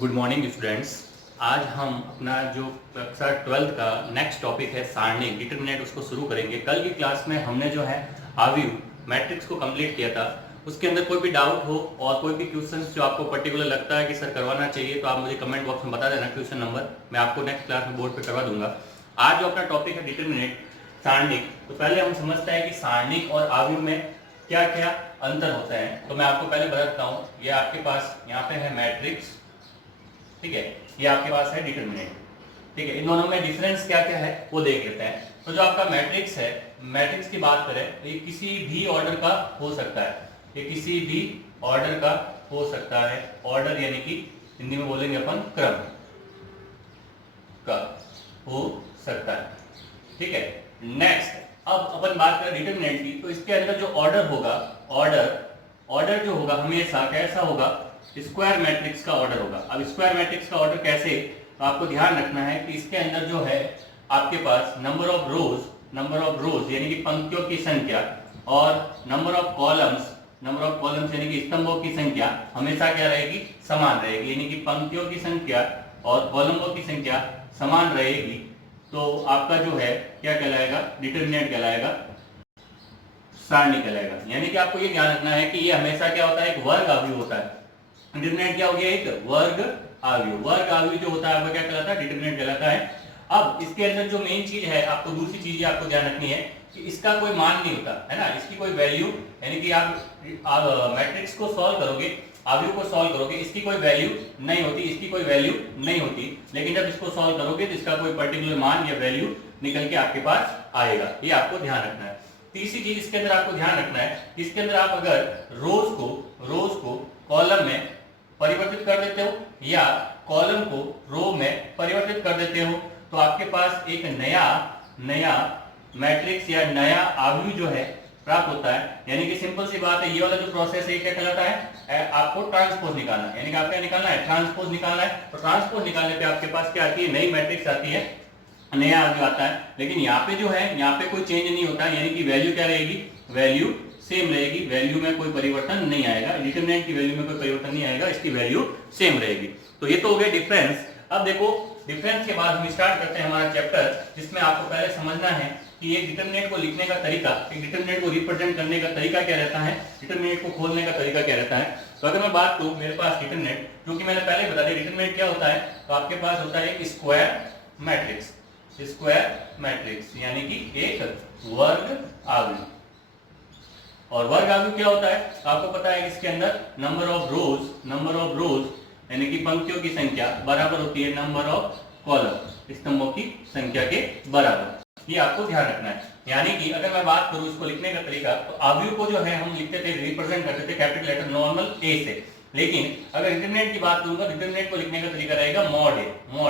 Good morning students. आज हम अपना जो कक्षा 12th का नेक्स्ट टॉपिक है सारणिक डिटरमिनेंट उसको शुरू करेंगे। कल की क्लास में हमने जो है आव्यूह मैट्रिक्स को कंप्लीट किया था। उसके अंदर कोई भी डाउट हो और कोई भी क्वेश्चन जो आपको पर्टिकुलर लगता है कि सर करवाना चाहिए तो आप मुझे कमेंट बॉक्स में बता देना क्वेश्चन नंबर, मैं आपको नेक्स्ट क्लास में बोर्ड पर करवा दूंगा। आज जो अपना टॉपिक है डिटरमिनेंट सारणिक, तो पहले हम समझते हैं कि सारणिक और आव्यूह में क्या क्या अंतर होता है। तो मैं आपको पहले बताता हूँ, ये आपके पास यहाँ पे है मैट्रिक्स, ठीक है, ये आपके पास है डिटरमिनेंट, ठीक है। इन दोनों में डिफरेंस क्या क्या है वो देख लेते हैं। तो जो आपका मैट्रिक्स है, मैट्रिक्स की बात करें तो ये किसी भी ऑर्डर का हो सकता है, ये किसी भी ऑर्डर का हो सकता है। ऑर्डर यानी कि हिंदी में बोलेंगे अपन क्रम का हो सकता है, ठीक है। नेक्स्ट अब अपन बात करें डिटरमिनेंट की, तो इसके अंदर जो ऑर्डर होगा, ऑर्डर जो होगा हमेशा कैसा होगा, स्क्वायर मैट्रिक्स का ऑर्डर होगा। अब स्क्वायर मैट्रिक्स का ऑर्डर कैसे, तो आपको ध्यान रखना है कि इसके अंदर जो है आपके पास नंबर ऑफ रोज यानी कि पंक्तियों की संख्या और नंबर ऑफ कॉलम्स यानी कि स्तंभों की संख्या हमेशा क्या रहेगी, समान रहेगी। यानी कि पंक्तियों की संख्या और कॉलमों की संख्या समान रहेगी तो आपका जो है क्या कहलाएगा, डिटरमिनेंट कहलाएगा, सारणी कहलाएगा। यानी कि आपको ये ध्यान रखना है कि ये हमेशा क्या होता है, एक वर्ग आव्यूह होता है। डिटरमिनेंट क्या हो गया, एक वर्ग आव्यूह जो होता है वो क्या कहलाता है, डिटरमिनेंट कहलाता है। अब इसके अंदर जो मेन चीज है, आपको दूसरी चीज आपको ध्यान रखनी है कि इसका कोई मान नहीं होता है ना, इसकी कोई वैल्यू, यानी कि आप मैट्रिक्स को सॉल्व करोगे, आव्यूह को सॉल्व करोगे, इसकी कोई वैल्यू नहीं होती, इसकी कोई वैल्यू नहीं होती। लेकिन जब इसको सॉल्व करोगे तो इसका कोई पर्टिकुलर मान या वैल्यू निकल के आपके पास आएगा, ये आपको ध्यान रखना है। तीसरी चीज इसके अंदर आपको ध्यान रखना है, इसके अंदर आप अगर रोज को कॉलम में परिवर्तित कर देते हो या कॉलम को रो में परिवर्तित कर देते हो तो आपके पास एक नया मैट्रिक्स या नया आव्यूह जो है प्राप्त होता है। यानी कि सिंपल सी बात है, ये वाला जो प्रोसेस है क्या कहलाता है, आपको ट्रांसपोज निकालना है। यानी कि आपको निकालना है, ट्रांसपोज निकालना है। तो ट्रांसपोज निकालने पे आपके पास क्या आती है, नई मैट्रिक्स आती है, नया आव्यूह आता है। लेकिन यहाँ पे जो है, यहाँ पे कोई चेंज नहीं होता, यानी कि वैल्यू क्या रहेगी, वैल्यू सेम रहेगी, वैल्यू में कोई परिवर्तन नहीं आएगा, डिटरमिनेंट की वैल्यू में कोई परिवर्तन नहीं आएगा, इसकी वैल्यू सेम रहेगी। तो ये तो हो गया डिफरेंस। अब देखो डिफरेंस के बाद हम स्टार्ट करते हैं हमारा चैप्टर, जिसमें आपको पहले समझना है कि एक डिटरमिनेंट को लिखने का तरीका, एक डिटरमिनेंट को रिप्रेजेंट करने का तरीका क्या रहता है, डिटरमिनेंट को खोलने का तरीका क्या रहता है। तो अगर मैं बात करूं, मेरे पास डिटरमिनेंट, जो कि मैंने पहले बता दिया डिटरमिनेंट क्या होता है, तो आपके पास होता है एक स्क्वायर मैट्रिक्स यानी कि एक वर्ग आव्यूह। और वर्ग आव्यूह क्या होता है, तो आपको पता है कि इसके अंदर नंबर ऑफ रोज यानी कि पंक्तियों की संख्या बराबर होती है नंबर ऑफ कॉलम, स्तंभों की संख्या के बराबर। ये आपको ध्यान रखना है। यानी कि अगर मैं बात करूं इसको लिखने का तरीका, तो आव्यूह को जो है हम लिखते थे, रिप्रेजेंट करते थे कैपिटल लेटर नॉर्मल ए से। लेकिन अगर डिटरमिनेंट की बात करूंगा, डिटरमिनेंट को लिखने का तरीका रहेगा मॉड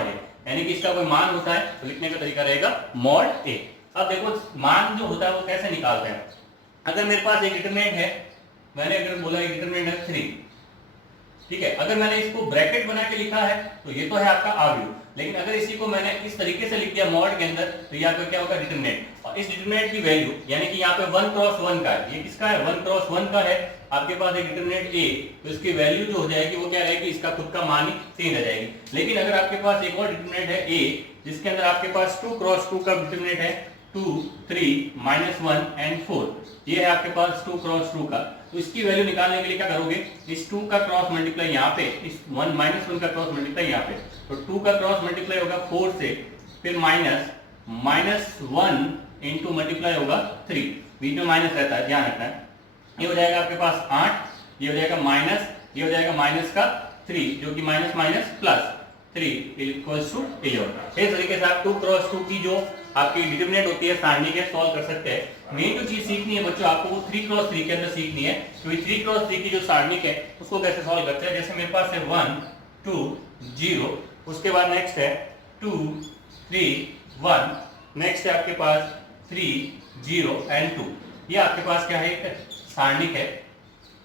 ए, यानी कि इसका कोई मान होता है तो लिखने का तरीका रहेगा मॉड ए। अब देखो मान जो होता है वो कैसे निकालते हैं। अगर मेरे पास एक डिटरमिनेंट है, मैंने अगर बोला एक डिटरमिनेंट है 3, ठीक है, अगर मैंने इसको ब्रैकेट बना के लिखा है तो ये तो है आपका आव्यूह। लेकिन अगर इसी को मैंने इस तरीके से लिख दिया मॉड के अंदर, तो यहाँ पे क्या होगा, डिटरमिनेंट। और इस डिटरमिनेंट की वैल्यू यानी कि यहाँ पे 1 क्रॉस 1 का है, ये किसका है, 1 क्रॉस 1 का है आपके पास एक डिटरमिनेंट ए, तो इसकी वैल्यू जो हो जाएगी वो क्या रहेगी, इसका खुद का मान ही 3 रह जाएगी। लेकिन अगर आपके पास एक और डिटरमिनेंट है ए, जिसके अंदर आपके पास 2 क्रॉस 2 का डिटरमिनेंट है, 2, 3, -1 एंड 4, ये है आपके पास 2 क्रॉस 2 का। तो इसकी वैल्यू निकालने के लिए क्या करोगे, इस 2 का क्रॉस मल्टीप्लाई यहाँ पे, इस 1 -1 का क्रॉस मल्टीप्लाई यहाँ पे, तो 2 का क्रॉस मल्टीप्लाई होगा 4 से, फिर -1 इंटू मल्टीप्लाई होगा 3, बीच में माइनस रहता है, ध्यान रखना है। ये हो जाएगा आपके पास 8, ये हो जाएगा माइनस, ये हो जाएगा माइनस का 3, जो कि minus minus plus 3 equals to 11। इस तरीके से आप 2 क्रॉस 2 की जो आपकी डिटरमिनेंट होती है सारणी के, सॉल्व कर सकते हैं। मेन जो चीज सीखनी है बच्चों आपको, वो 3 क्रॉस 3 के अंदर सीखनी है। तो 3 क्रॉस 3 की जो सारणी है उसको कैसे सॉल्व करते हैं। जैसे मेरे पास है 1 2 0, उसके बाद नेक्स्ट है 2 3 1, नेक्स्ट है आपके पास 3 0 एंड 2। ये आपके पास क्या है, एक सारणी है,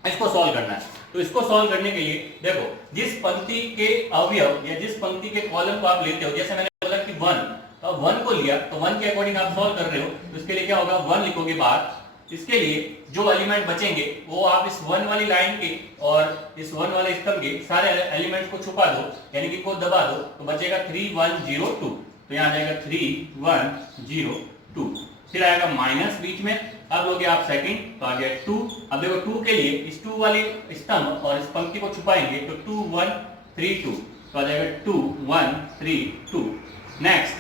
इसको सॉल्व करना है। तो इसको सॉल्व करने के लिए देखो, जिस पंक्ति के अवयव या जिस पंक्ति के कॉलम को आप लेते हो, जैसे मैंने बोला कि 1, तो 1 को लिया तो 1 के अकॉर्डिंग आप सॉल्व कर रहे हो, तो इसके लिए क्या होगा, 1 लिखोगे बाद, इसके लिए जो एलिमेंट बचेंगे वो आप इस 1 वाली लाइन के और इस 1 वाले स्तंभ के सारे एलिमेंट्स को छुपा दो, यानी कि को दबा दो, तो बचेगा 3102। तो यहाँ आ जाएगा 3102। फिर आएगा माइनस बीच में, अब लोगे आप सेकंड, तो आ गया 2। अब देखो 2 के लिए इस 2 वाली स्तंभ और इस पंक्ति को छुपाएंगे तो 2132, तो आ जाएगा 2132। नेक्स्ट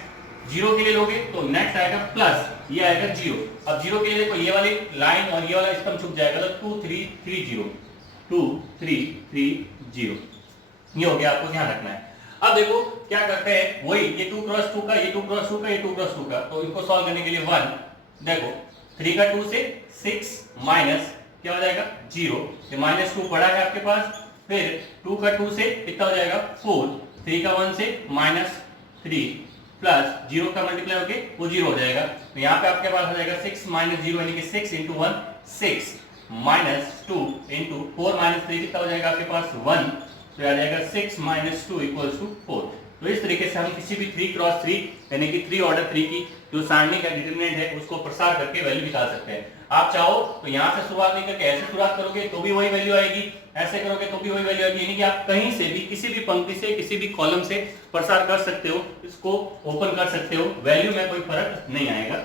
जीरो के लिए लोगे तो नेक्स्ट आएगा प्लस, ये आएगा जीरो। अब जीरो के लिए देखो ये वाली लाइन और ये वाला स्तंभ छुप जाएगा, तो 2330, 2330, ये हो गया, आपको ध्यान रखना है। अब देखो क्या करते हैं, वही ये 2 क्रॉस 2 का, ये 2 क्रॉस 2 का, ये 2 क्रॉस 2 का, तो इनको सॉल्व करने के लिए 1, देखो 3 का 2 से 6 माइनस क्या हो जाएगा 0, ये -2 पड़ा है आपके पास। फिर 2 का 2 से कितना हो जाएगा 4, 3 का 1 से -3 प्लस 0 का मल्टीप्लाई होके वो 0 हो जाएगा। तो यहाँ पे आपके पास हो जाएगा 6 - 0 यानी कि 6 × 1 6 -2 × 4 - 3 कितना हो जाएगा आपके पास 1, तो आ जाएगा 6 - 2 = 4। तो इस तरीके से हम किसी भी 3 क्रॉस 3 यानी कि 3 ऑर्डर 3 की जो सारणी का डिटरमिनेंट है उसको प्रसार करके वैल्यू निकाल सकते हैं। आप चाहो तो यहाँ से शुरुआत नहीं करके ऐसे शुरुआत करोगे तो भी वही वैल्यू आएगी, ऐसे करोगे तो भी वही वैल्यू आएगी, यानी कि आप कहीं से भी किसी भी पंक्ति से किसी भी कॉलम से प्रसार कर सकते हो, इसको ओपन कर सकते हो, वैल्यू में कोई फर्क नहीं आएगा,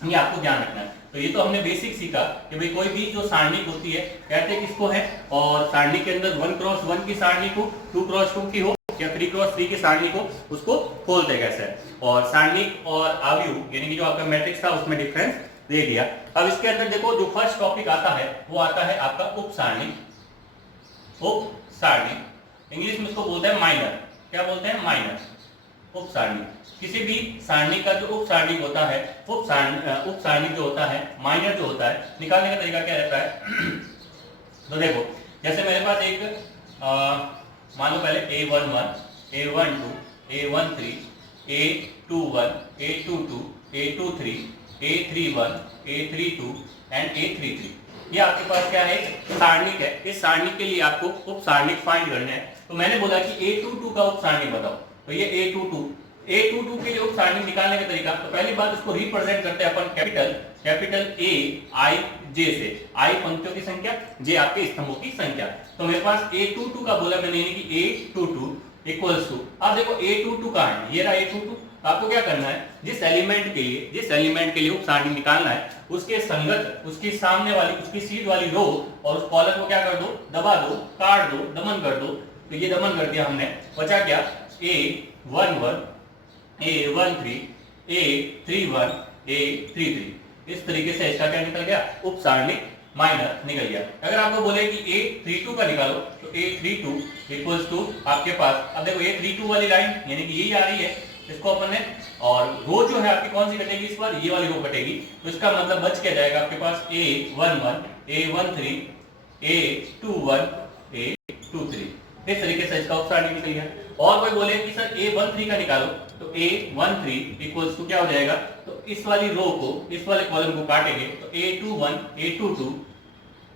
ये आपको ध्यान रखना है। तो ये तो हमने बेसिक सीखा कि भाई कोई भी जो सारणी होती है कहते हैं किसको है, और सारणी के अंदर 1 क्रॉस 1 की सारणी को 2 क्रॉस 2 की हो या 3 क्रॉस 3 की सारणी को उसको खोलते कैसे है, और सारणी और आव्यूह यानी कि जो आपका मैट्रिक्स था उसमें डिफरेंस दे दिया। अब इसके अंदर देखो जो फर्स्ट टॉपिक आता है वो आता है आपका उप सारणी। उप सारणी इंग्लिश में इसको बोलते हैं माइनर, क्या बोलते हैं माइनर, उप सारणी। किसी भी सारणी का जो उप सारणी होता है, उप सारणी जो होता है, माइनर जो होता है, निकालने का तरीका क्या रहता है तो देखो जैसे मेरे पास एक मान लो पहले A11, A12, A13, A21, A22, A23, A31, A32 and A33, ये आपके पास क्या है सारणिक है। इस सारणिक के लिए आपको उप सारणिक फाइंड करना है। तो मैंने बोला कि A22 का उप सारणिक बताओ, तो ये A22 के लिए उप सारणिक निकालने का तरीका, तो पहली बात इसको रिप्रेजेंट करते हैं अपन कैपिटल A I J से, I पंक्तियों की संख्या, J आपके स्तंभों की संख्या। तो मेरे पास A22 का बोला मैंने, यानी कि A22 इक्वल्स टू, अब देखो A22 कहाँ है, ये रहा A22। आपको क्या करना है, जिस एलिमेंट के लिए उप सारणी निकालना है उसके संगत, उसकी सामने वाली, उसकी सीध वाली रो और उस कॉलम को क्या कर दो, दबा दो, काट दो, दमन कर दो। तो ये दमन कर दिया हमने, बचा क्या A11, A13, A31, A33। इस तरीके से इसका क्या निकल गया, उप सारणी माइनर निकल गया। अगर आपको बोले कि A32 का निकालो तो A32 इक्वल्स टू आपके पास, अब देखो A32 वाली लाइन यानी कि यही आ रही है, इसको अपन ने, और रो जो है आपकी कौन सी कटेगी इस बार, ये वाली रो कटेगी। तो इसका मतलब बच क्या जाएगा आपके पास A11, A13, A21, A23। इस तरीके से इसका उप सारणी निकल गया। और कोई बोले कि सर A13 का निकालो तो A13 इक्वल्स टू क्या हो जाएगा, तो इस वाली रो को, इस वाले कॉलम को काटेंगे तो A21, A22,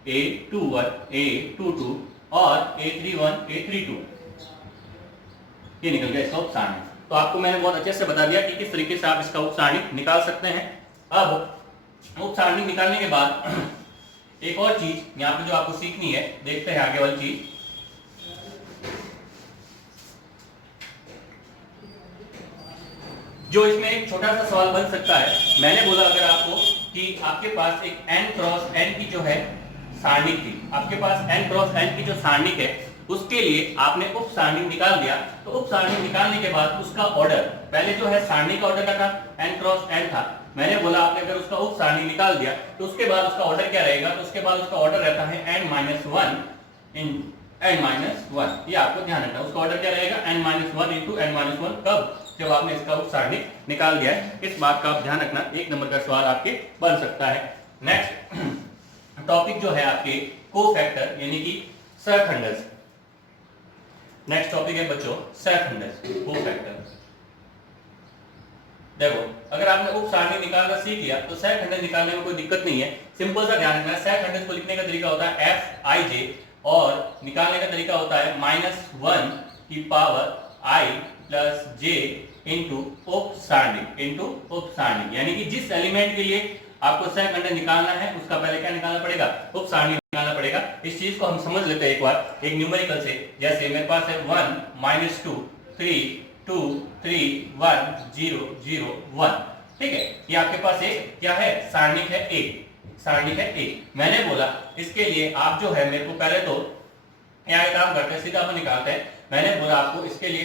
A21, A22 और A31, A32, ये निकल गया इसका उप सारणी। तो आपको मैंने बहुत अच्छे से बता दिया कि किस तरीके से आप इसका उप सारणी निकाल सकते हैं। अब उप सारणी निकालने के बाद एक और चीज यहाँ पे जो आपको सीखनी है, देखते हैं आगे वाली चीज। जो इसमें एक छोटा सा सवाल बन सकता है, मैंने बोला अगर आपको कि आपके पास एक n क्रॉस n की जो है सारणिक थी, आपके पास n क्रॉस n की जो सारणिक है उसके लिए आपने उप सारणिक निकाल दिया। तो उप सारणिक निकालने के बाद उसका ऑर्डर, पहले जो है सारणी का ऑर्डर क्या था, n क्रॉस n था। मैंने बोला आपने अगर उसका उप सारणी निकाल दिया तो उसके बाद उसका ऑर्डर क्या रहेगा, तो उसके बाद उसका ऑर्डर रहता है n-1 इन n-1। ये आपको ध्यान रखना है, उसका ऑर्डर क्या रहेगा n-1 इंटू n-1, कब, जब आपने इसका उप सारणी निकाल दिया है। इस बात का आप ध्यान रखना, 1 नंबर का सवाल आपके बन सकता है। नेक्स्ट टॉपिक जो है आपके कोफैक्टर यानी कि सहखंडज। नेक्स्ट टॉपिक है बच्चों सहखंडज, कोफैक्टर। देखो अगर आपने उप सारणी निकालना सीख लिया तो सहखंडज निकालने में कोई दिक्कत नहीं है। सिंपल सा ध्यान रखना, सहखंडज को लिखने का तरीका होता है Fij और निकालने का तरीका होता है -1 की पावर I + j इंटू उप सारणी, यानी कि जिस एलिमेंट के लिए आपको सह खंड निकालना है, उसका पहले क्या निकालना पड़ेगा, उप सारणी निकालना पड़ेगा। इस चीज को हम समझ लेते हैं एक बार एक न्यूमेरिकल से। जैसे मेरे पास है 1 -2 3 2 3 1 0 0 1, ठीक है। ये आपके पास एक क्या है, सारणिक है ए, सारणिक है ए। मैंने बोला इसके लिए आप जो है मेरे को पहले तो यहाँ काम करते हैं, सीधा अपन निकालते हैं। मैंने बोला आपको इसके लिए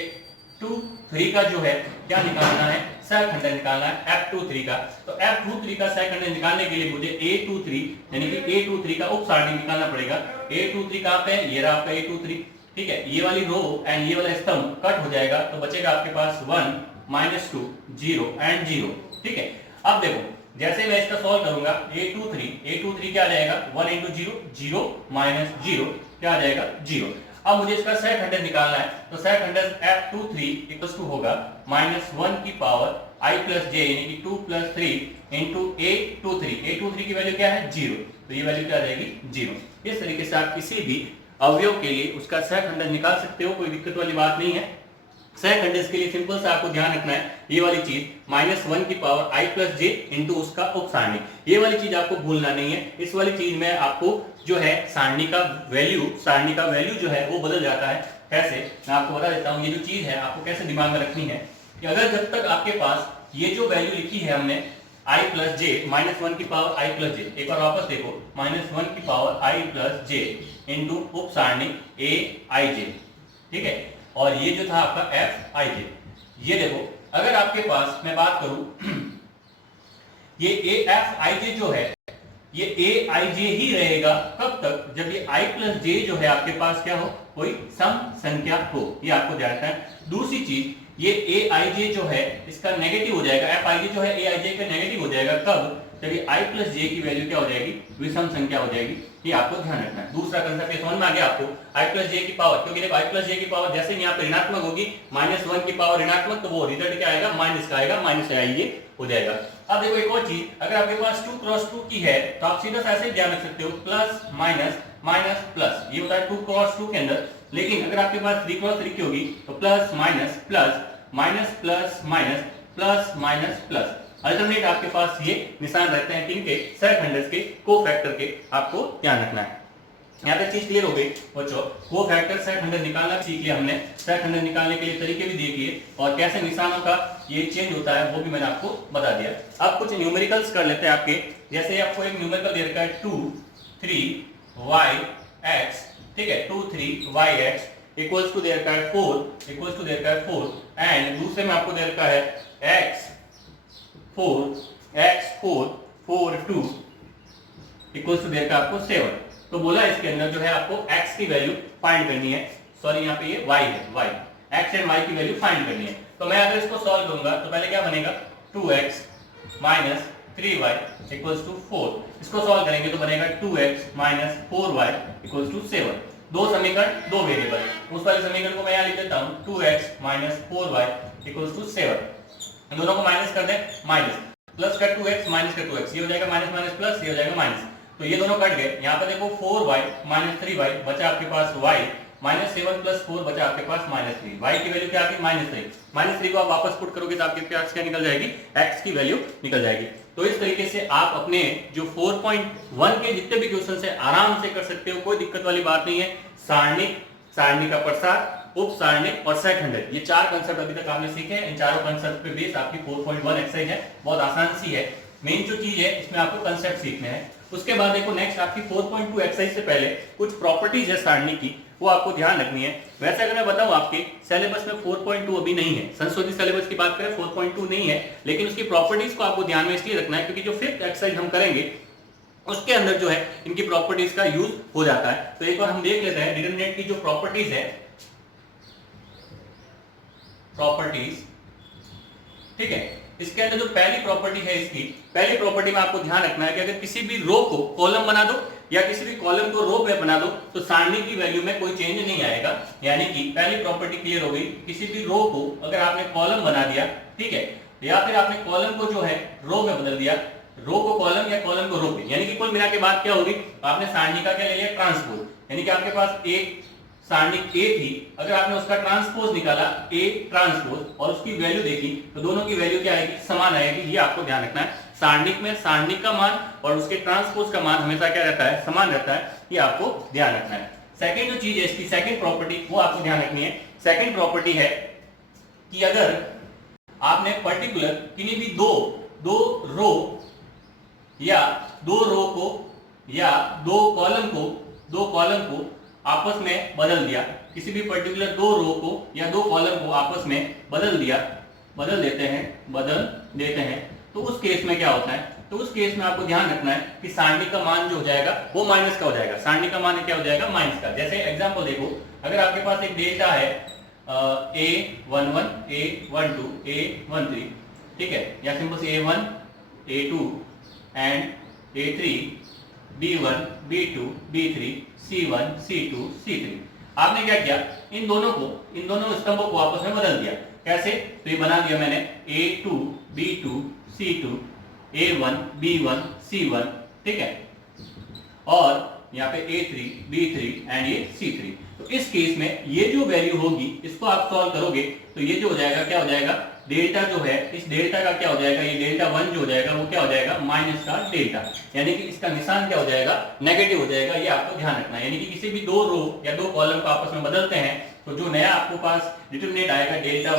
2 3 का जो है क्या निकालना है, सहखंड निकालना है F23 का। तो F23 का सहखंड निकालने के लिए मुझे A23 यानी कि A23 का उप सारणी निकालना पड़ेगा। A23 कहां पे है, ये रहा आपका A23, ठीक है। ये वाली रो एंड ये वाला स्तंभ कट हो जाएगा, तो बचेगा आपके पास 1 -2 0 एंड 0, ठीक है। अब देखो जैसे मैं इसका सॉल्व करूंगा, A23 क्या आ जाएगा, 1 × 0 0 - 0 क्या आ जाएगा 0। अब मुझे इसका सहखंड निकालना है, तो सहखंड F23 इक्वल्स टू होगा -1 की पावर I + j यानी कि 2 + 3 × A23 की वैल्यू क्या है 0, तो ये वैल्यू क्या आ जाएगी 0। इस तरीके से आप किसी भी अवयव के लिए उसका सहखंड निकाल सकते हो, कोई दिक्कत वाली बात नहीं है। सहखंड के लिए सिंपल सा आपको ध्यान रखना है ये वाली चीज -1 की पावर I + j × उसका उप सारणी, ये वाली चीज आपको भूलना नहीं है। इस वाली चीज में आपको जो है सारणी का वैल्यू जो है वो बदल जाता है। कैसे, मैं आपको बता देता हूँ। ये जो चीज है आपको कैसे दिमाग में रखनी है कि अगर जब तक आपके पास ये जो वैल्यू लिखी है हमने I + j -1 की पावर I + j, एक बार वापस देखो, -1 की पावर I + j × उप सारणी Aij, ठीक है। और ये जो था आपका Fij, ये देखो अगर आपके पास मैं बात करूं ये Fij जो है ये Aij ही रहेगा कब तक, जब ये I + j जो है आपके पास क्या हो, कोई सम संख्या हो, ये आपको ध्यान रखना है। दूसरी चीज ये Aij जो है इसका नेगेटिव हो जाएगा, Fij जो है Aij का नेगेटिव हो जाएगा कब, जब ये I + j की वैल्यू क्या हो जाएगी, विषम संख्या हो जाएगी, ये आपको ध्यान रखना है। दूसरा कंसेप्ट ये समझ में आ गया आपको, I + j की पावर, क्योंकि देखो I + j की पावर जैसे यहाँ पे ऋणात्मक होगी, -1 की पावर ऋणात्मक, तो वो रिजल्ट क्या आएगा, माइनस का आएगा, -Aij हो जाएगा। अब देखो एक और चीज, अगर आपके पास 2 × 2 की है तो आप सीधा सा ऐसे ध्यान रख सकते हो, प्लस माइनस माइनस प्लस, ये होता है 2 × 2 के अंदर। लेकिन अगर आपके पास 3 × 3 की होगी तो plus minus plus minus plus minus plus minus plus, alternate आपके पास ये निशान रहते हैं किनके, सहखंडस के, कोफैक्टर के, आपको ध्यान रखना है। यहाँ तक चीज क्लियर हो गई बच्चों। कोफैक्टर सहखंड निकालना सीख लिया हमने, सहखंड निकालने के लिए तरीके भी देख लिए, और कैसे निशानों का ये चेंज होता है वो भी मैंने आपको बता दिया। अब कुछ न्यूमेरिकल्स कर लेते हैं आपके। जैसे आपको एक न्यूमेरिकल दे रखा है 2 3yx, ठीक है, 2 3yx इक्वल्स टू दे रखा है 4, इक्वल्स टू दे रखा है 4, एंड दूसरे में आपको दे रखा है x4 4 2 इक्वल्स टू दे रखा है आपको 7। तो बोला इसके अंदर जो है आपको x की वैल्यू फाइंड करनी है, सॉरी यहाँ पे ये y है, y x एंड y की वैल्यू फाइंड करनी है। तो मैं अगर इसको सॉल्व करूंगा तो पहले क्या बनेगा, 2x - 3y इक्वल्स टू 4, इसको सॉल्व करेंगे तो बनेगा 2x - 4y इक्वल्स टू 7। दो समीकरण, दो वेरिएबल, उस वाले समीकरण को मैं यहाँ लिख देता हूँ 2x - 4y इक्वल्स टू 7। दोनों को माइनस कर दें, माइनस प्लस का 2x माइनस का 2x, ये हो जाएगा माइनस माइनस प्लस, ये हो जाएगा माइनस, तो ये दोनों कट गए। यहाँ पे देखो 4y - 3y बचा आपके पास y, -7 + 4 बचा आपके पास -3, y की वैल्यू क्या आ गई -3 को आप वापस पुट करोगे तो आपके पास क्या निकल जाएगी, x की वैल्यू निकल जाएगी। तो इस तरीके से आप अपने जो 4.1 के जितने भी क्वेश्चन है आराम से कर सकते हो, कोई दिक्कत वाली बात नहीं है। सारणी का प्रसार, उप सारणी और सहखंड, ये 4 कंसेप्ट अभी तक आपने सीखे हैं। इन चारों कंसेप्ट पे बेस आपकी 4.1 एक्सरसाइज है, बहुत आसान सी है। मेन जो चीज है इसमें आपको कंसेप्ट सीखने हैं। उसके बाद देखो नेक्स्ट आपकी 4.2 एक्सरसाइज से पहले कुछ प्रॉपर्टीज है सारणी की, वो आपको ध्यान रखनी है। वैसे अगर मैं बताऊं आपके सिलेबस में 4.2 अभी नहीं है, संशोधित सिलेबस की बात करें 4.2 नहीं है, लेकिन उसकी प्रॉपर्टीज को आपको ध्यान में इसलिए रखना है क्योंकि जो 5th एक्सरसाइज हम करेंगे उसके अंदर जो है इनकी प्रॉपर्टीज का यूज हो जाता है। तो एक बार हम देख लेते हैं डिटरमिनेंट की जो प्रॉपर्टीज है, प्रॉपर्टीज, ठीक है। इसके अंदर जो पहली प्रॉपर्टी है, इसकी पहली प्रॉपर्टी में आपको ध्यान रखना है कि अगर किसी भी रो को कॉलम बना दो या किसी भी कॉलम को रो पे बना दो तो सारणी की वैल्यू में कोई चेंज नहीं आएगा। यानी कि पहली प्रॉपर्टी क्लियर हो गई, किसी भी रो को अगर आपने कॉलम बना दिया, ठीक है, या फिर आपने कॉलम को जो है रो में बदल दिया, रो को कॉलम या कॉलम को रो पे, यानी कि कुल मिला के बात क्या होगी, आपने सारणी का क्या ले लिया, ट्रांसपोज, यानी कि आपके पास एक सारणी A थी, अगर आपने उसका ट्रांसपोज निकाला A ट्रांसपोज और उसकी वैल्यू देखी तो दोनों की वैल्यू क्या आएगी, समान आएगी। ये आपको ध्यान रखना है। सारणिक में सारणिक का मान और उसके ट्रांसपोज का मान हमेशा क्या रहता है, समान रहता है, ये आपको ध्यान रखना है। सेकंड जो चीज है इसकी सेकंड प्रॉपर्टी वो आपको ध्यान रखनी है। सेकंड प्रॉपर्टी है कि अगर आपने पर्टिकुलर किन्हीं भी दो रो या दो रो को या दो कॉलम को आपस में बदल दिया, किसी भी पर्टिकुलर दो रो को या दो कॉलम को आपस में बदल देते हैं, तो उस केस में क्या होता है, तो उस केस में आपको ध्यान रखना है कि सारणी का मान जो हो जाएगा वो माइनस का हो जाएगा। सारणी का मान क्या हो जाएगा, माइनस का। जैसे एग्जांपल देखो, अगर आपके पास एक डेल्टा है A11 A12 A13, ठीक है, या सिंपल से A1 A2 and A3 B1 B2 B3 C1 C2 C3। आपने क्या किया, इन दोनों स्तंभों को आपस में बदल दिया। कैसे, तो ये बना दिया मैंने A2 B2 C2 A1 B1 C1, ठीक है, और यहाँ पे A3 B3 एंड ये C3। तो इस केस में ये जो वैल्यू होगी इसको आप सॉल्व करोगे तो ये जो हो जाएगा, क्या हो जाएगा, डेल्टा जो है, इस डेल्टा का क्या हो जाएगा, ये डेल्टा 1 जो हो जाएगा वो क्या हो जाएगा, माइनस का डेल्टा, यानी कि इसका निशान क्या हो जाएगा, नेगेटिव हो जाएगा। ये आपको ध्यान रखना है। यानी कि किसी भी दो रो या दो कॉलम को आपस में बदलते हैं तो जो नया आपको पास डिटरमिनेंट आएगा डेल्टा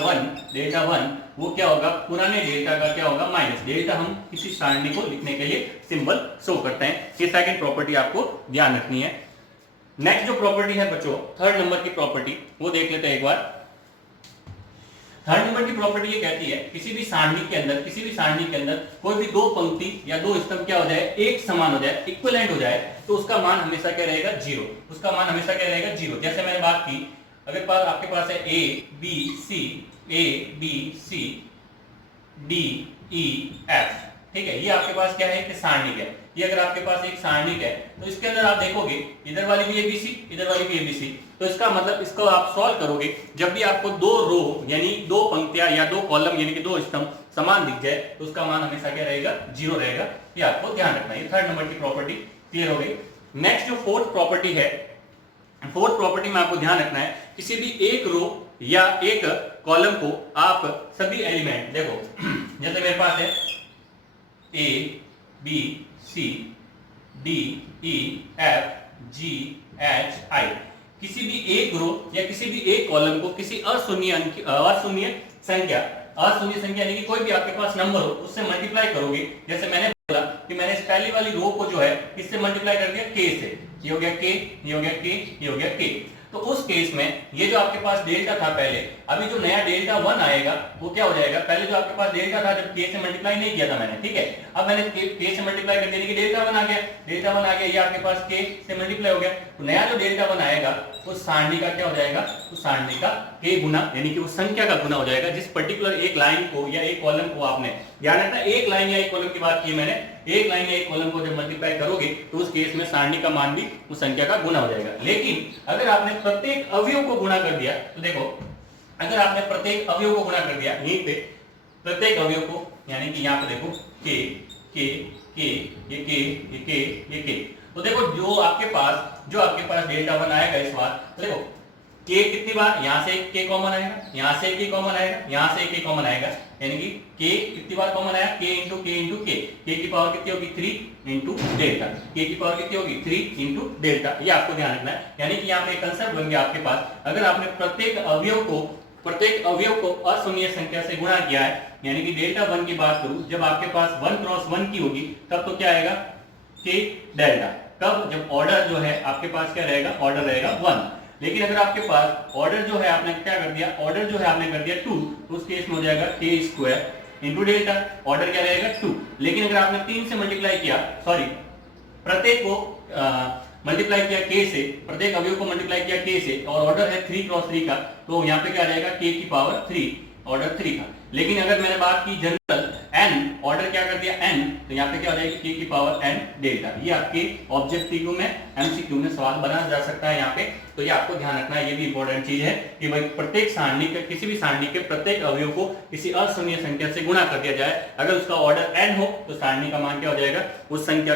1 वो क्या होगा, पुराने डेल्टा का क्या होगा, माइनस। डेल्टा हम किसी सारणी को लिखने के लिए सिंबल शो करते हैं। ये सेकंड प्रॉपर्टी आपको ध्यान रखनी है। नेक्स्ट जो प्रॉपर्टी है बच्चों, थर्ड नंबर की प्रॉपर्टी, वो देख लेते हैं एक बार। थर्ड नंबर की प्रॉपर्टी ये कहती है किसी भी सारणी के अंदर कोई भी दो पंक्ति या दो स्तंभ क्या हो जाए, एक समान हो जाए, इक्विवेलेंट हो जाए, तो उसका मान हमेशा क्या रहेगा, जीरो। उसका मान हमेशा क्या रहेगा, जीरो। जैसे मैंने बात की, अगर आपके पास है A B C D E F, ठीक है, ये आपके पास क्या है, कि सारणिक है। ये अगर आपके पास एक सारणिक है तो इसके अंदर आप देखोगे इधर वाली भी ABC, इधर वाली भी ABC, तो इसका मतलब इसको आप सॉल्व करोगे, जब भी आपको दो रो यानी दो पंक्तियां या दो कॉलम यानी कि दो स्तंभ समान दिख जाए तो उसका मान हमेशा क्या रहेगा, जीरो रहेगा। ये आपको ध्यान रखना है। थर्ड नंबर की प्रॉपर्टी क्लियर हो गई। नेक्स्ट जो फोर्थ प्रॉपर्टी है, फोर्थ प्रॉपर्टी में आपको ध्यान रखना है, किसी भी एक रो या एक कॉलम को आप सभी एलिमेंट देखो, जैसे मेरे पास है A B C D E F G H I, किसी भी एक रो या किसी भी एक कॉलम को किसी अशून्य संख्या यानी कि कोई भी आपके पास नंबर हो उससे मल्टीप्लाई करोगे। जैसे मैंने बोला कि मैंने इस पहली वाली रो को जो है किससे मल्टीप्लाई कर दिया, K से। ये हो गया K, ये हो गया K, ये हो गया K। तो उस केस में ये जो आपके पास डेल्टा था पहले, अभी जो नया डेल्टा 1 आएगा वो क्या हो जाएगा, पहले जो आपके पास डेल्टा था जब K से मल्टीप्लाई नहीं किया था मैंने, ठीक है, अब मैंने K से मल्टीप्लाई कर दिया, कि डेल्टा 1 आ गया, ये आपके पास K से मल्टीप्लाई हो गया। तो नया जो डेल्टा 1 आएगा उस सारणी का क्या हो जाएगा, उस सारणी का K गुना, यानी कि उस संख्या का गुना हो जाएगा जिस पर्टिकुलर एक लाइन को या एक कॉलम को आपने, ध्यान रखना एक लाइन या एक कॉलम की बात की मैंने, एक लाइन या एक कॉलम को जब मल्टीप्लाई करोगे तो उस केस में सारणी का मान भी उस संख्या का गुना हो जाएगा। लेकिन अगर आपने प्रत्येक अवयव को गुणा कर दिया तो देखो, अगर आपने प्रत्येक अवयव को गुणा कर दिया, यहीं पे प्रत्येक अवयव को, यानी कि यहाँ पे देखो K K K ये K ये K ये K, तो देखो जो आपके पास डेल्टा 1 आएगा इस बार, तो देखो K कितनी बार, यहाँ से एक K कॉमन आएगा, यहाँ से एक K कॉमन आएगा, यहाँ से एक K कॉमन आएगा, यानी कि K कितनी बार कॉमन आया, K इंटू K, K की पावर कितनी होगी, 3 इंटू डेल्टा, K की पावर कितनी होगी, 3 इंटू डेल्टा। ये आपको ध्यान रखना है। यानी कि यहाँ पे कंसेप्ट बन गया आपके पास, अगर आपने प्रत्येक अवयव को अशून्य संख्या से गुणा किया है, यानी कि डेल्टा 1 की बात करूं, जब आपके पास 1 क्रॉस 1 की होगी तब तो क्या आएगा, K डेल्टा। कब, जब ऑर्डर जो है आपके पास क्या रहेगा, ऑर्डर रहेगा 1। लेकिन अगर आपके पास ऑर्डर जो है आपने क्या कर दिया, ऑर्डर जो है आपने कर दिया 2, तो उस केस में हो जाएगा K square into delta, order क्या रहेगा 2। लेकिन अगर आपने 3 से मल्टीप्लाई किया, सॉरी प्रत्येक को मल्टीप्लाई किया K से, प्रत्येक अवयव को मल्टीप्लाई किया K से, और ऑर्डर है 3 क्रॉस 3 का, तो यहाँ पे क्या रहेगा, K की पावर 3, ऑर्डर 3 का। लेकिन अगर मैंने बात की जनरल n, ऑर्डर क्या कर दिया n, तो यहाँ पे क्या हो जाएगी K की पावर n डेल्टा। ये आपके ऑब्जेक्टिव में MCQ में सवाल बना जा सकता है यहाँ पे, तो ये आपको ध्यान रखना है। ये भी इंपॉर्टेंट चीज है कि भाई प्रत्येक सारणी के, किसी भी सारणी के प्रत्येक अवयव को किसी अशून्य संख्या से गुणा कर दिया जाए, अगर उसका ऑर्डर n हो तो सारणी का मान क्या हो जाएगा, उस संख्या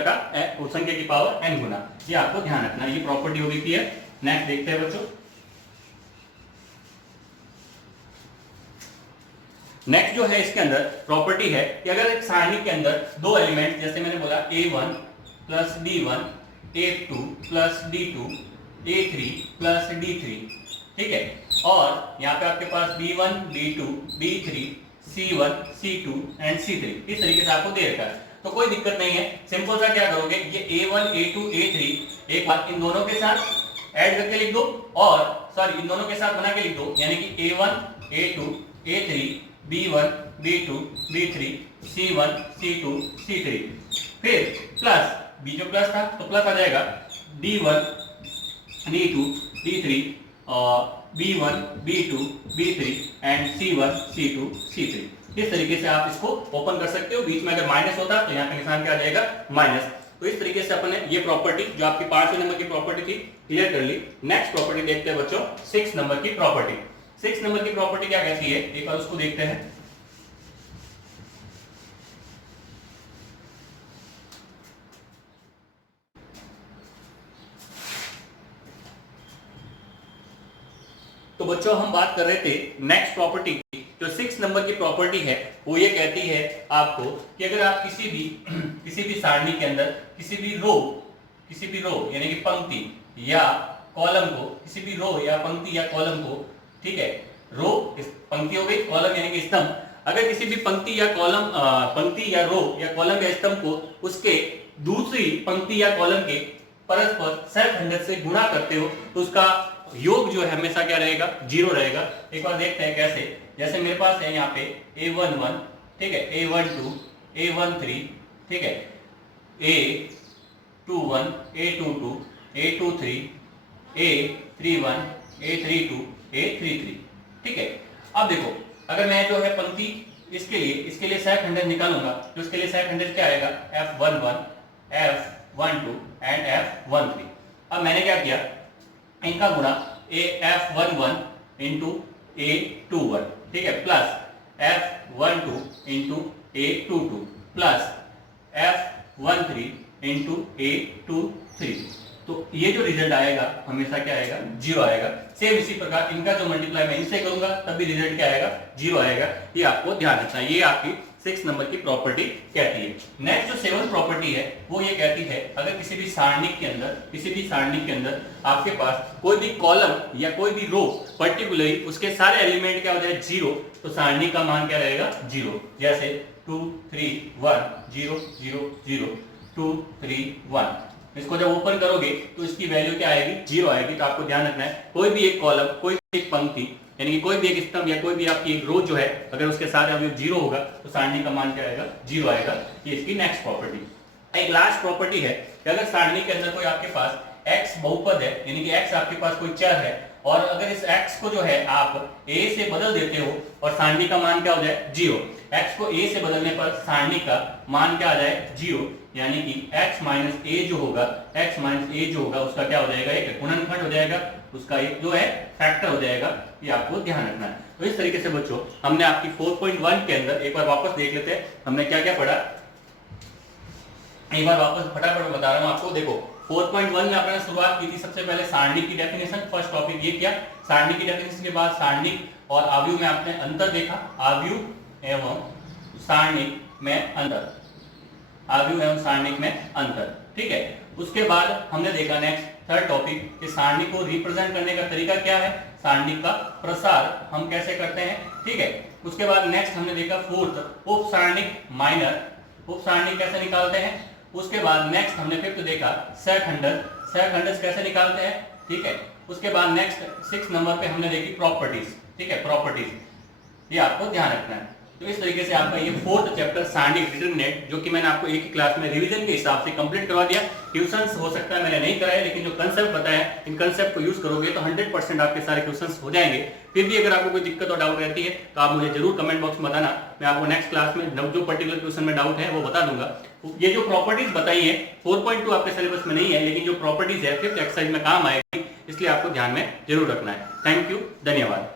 की पावर n गुना। ये आपको ध्यान रखना है। ये प्रॉपर्टी होगी क्लियर। नेक्स्ट देखते हैं बच्चों। नेक्स्ट जो है इसके अंदर प्रॉपर्टी है कि अगर एक सारणी के अंदर दो एलिमेंट, जैसे मैंने बोला a1 plus d1, a2 plus d2, a3 plus d3, ठीक है, और यहाँ पे आपके पास b1, b2, b3, c1, c2 and c3 इस तरीके से आपको दे रखा है, तो कोई दिक्कत नहीं है। सिंपल सा क्या करोगे, ये a1, a2, a3 एक बार इन दोनों के साथ ऐड करके लिख दो, और सॉरी इन दोनों के साथ बना के लिख दो, यानी कि a1, a2, a3, b1, b2, b3, c1, c2, c3, फिर प्लस b जो प्लस था तो प्लस आ जाएगा d1, d2, d3 और b1, b2, b3 and c1, c2, c3। इस तरीके से आप इसको ओपन कर सकते हो। बीच में अगर माइनस होता तो यहाँ पे निशान क्या आ जाएगा, माइनस। तो इस तरीके से अपने ये प्रॉपर्टी जो आपकी 5वें नंबर की प्रॉपर्टी थी क्लियर कर ली। नेक्स्ट प्रॉपर्टी देखते हैं बच्चों, 6 नंबर की प्रॉपर्टी। 6 नंबर की प्रॉपर्टी क्या कहती है, एक बार उसको देखते हैं। तो बच्चों हम बात कर रहे थे नेक्स्ट प्रॉपर्टी की। जो 6 नंबर की प्रॉपर्टी है वो ये कहती है आपको कि अगर आप किसी भी सारणी के अंदर किसी भी रो यानी कि पंक्ति या कॉलम को, किसी भी रो या पंक्ति या कॉलम को, ठीक है, रो पंक्ति हो गई, कॉलम यानी कि स्तंभ, अगर किसी भी पंक्ति या कॉलम पंक्ति या रो या कॉलम या स्तंभ को उसके दूसरी पंक्ति या कॉलम के परस्पर सहखंडक से गुणा करते हो तो उसका योग जो है हमेशा क्या रहेगा, 0 रहेगा। एक बार देखते हैं कैसे। जैसे मेरे पास है यहाँ पे a11, ठीक है, a12, a13, ठीक है, a21, a22, a23, a31, a32, a33, ठीक है। अब देखो अगर मैं जो है पंक्ति इसके लिए सहखंडक निकालूंगा तो इसके लिए सहखंडक क्या आएगा, f11, f12 एंड f13। अब मैंने क्या किया, इनका गुणा f11 इंटू a21, ठीक है, plus f12 into a22 plus f13 into a23। तो ये जो रिजल्ट आएगा हमेशा क्या आएगा, 0 आएगा। सेम इसी प्रकार इनका जो मल्टीप्लाई मैं इनसे करूंगा तब भी रिजल्ट क्या आएगा, 0 आएगा। ये आपको ध्यान रखना है। ये आपकी 6 नंबर की प्रॉपर्टी कहती है। नेक्स्ट जो 7 प्रॉपर्टी है वो ये कहती है अगर किसी भी सारणी के अंदर आपके पास कोई भी कॉलम या कोई भी रो पर्टिकुलरली उसके सारे एलिमेंट क्या हो जाए, 0, तो सारणी का मान क्या रहेगा, 0। जैसे 2 3 1 0 0 0 2 3 1, इसको जब ओपन करोगे तो इसकी वैल्यू क्या आएगी, 0 आएगी। तो आपको ध्यान रखना है कोई भी एक कॉलम, कोई भी एक पंक्ति, यानी कि कोई भी एक स्तंभ या कोई भी आपकी एक रो जो है अगर उसके साथ अवयव 0 होगा तो सारणी का मान क्या आएगा, 0 आएगा। ये इसकी नेक्स्ट प्रॉपर्टी। एक लास्ट प्रॉपर्टी है कि अगर सारणी के अंदर कोई आपके पास x बहुपद है, यानी कि x आपके पास कोई चर है, और अगर इस x को जो है आप a से बदल देते हो और सारणी का मान क्या हो जाए, 0। x को a से बदलने पर सारणी का मान क्या आ जाए, 0, यानी कि x माइनस a जो होगा उसका क्या हो जाएगा, एक गुणनखंड हो जाएगा, उसका एक जो है फैक्टर हो जाएगा। ये आपको ध्यान रखना है। तो इस तरीके से बच्चों हमने आपकी 4.1 के अंदर एक बार वापस देख लेते हैं हमने क्या क्या पढ़ा। एक बार वापस फटाफट बता रहा हूं आपको। देखो 4.1 में आपने शुरुआत की थी सबसे पहले सारणी की डेफिनेशन, फर्स्ट टॉपिक ये किया। सारणी की डेफिनेशन के बाद सारणी और आव्यूह में आपने अंतर देखा, आव्यूह एवं सारणिक में अंतर, आव्यूह एवं सारणिक में अंतर, ठीक है। उसके बाद हमने देखा नेक्स्ट थर्ड टॉपिक कि सारणी को रिप्रेजेंट करने का तरीका क्या है, सारणी का प्रसार हम कैसे करते हैं, ठीक है। उसके बाद नेक्स्ट हमने देखा फोर्थ उप सारणिक माइनर, उप सारणिक कैसे निकालते हैं। उसके बाद नेक्स्ट हमने फिफ्थ देखा सहखंडक, सहखंडक कैसे निकालते हैं, ठीक है। उसके बाद नेक्स्ट 6 नंबर पे हमने देखी प्रॉपर्टीज, ठीक है, प्रॉपर्टीज, ये आपको ध्यान रखना है। तो इस तरीके से आपका ये 4th चैप्टर सारणिक डिटरमिनेंट जो कि मैंने आपको एक ही क्लास में रिवीजन के हिसाब से कंप्लीट करवा दिया। ट्यूशंस हो सकता है मैंने नहीं कराया, लेकिन जो कंसेप्ट बताया इन कंसेप्ट को यूज करोगे तो 100% आपके सारे क्वेश्चंस हो जाएंगे। फिर भी अगर आपको कोई दिक्कत और डाउट रहती है तो आप मुझे जरूर कमेंट बॉक्स में बताना, मैं आपको नेक्स्ट क्लास में जो पर्टिकुलर क्वेश्चन में डाउट है वो बता दूंगा। ये जो प्रॉपर्टीज बताई है 4.2 आपके सिलेबस में नहीं है, लेकिन जो प्रॉपर्टीज है 5th एक्सरसाइज में काम आएगी, इसलिए आपको ध्यान में जरूर रखना है। थैंक यू, धन्यवाद।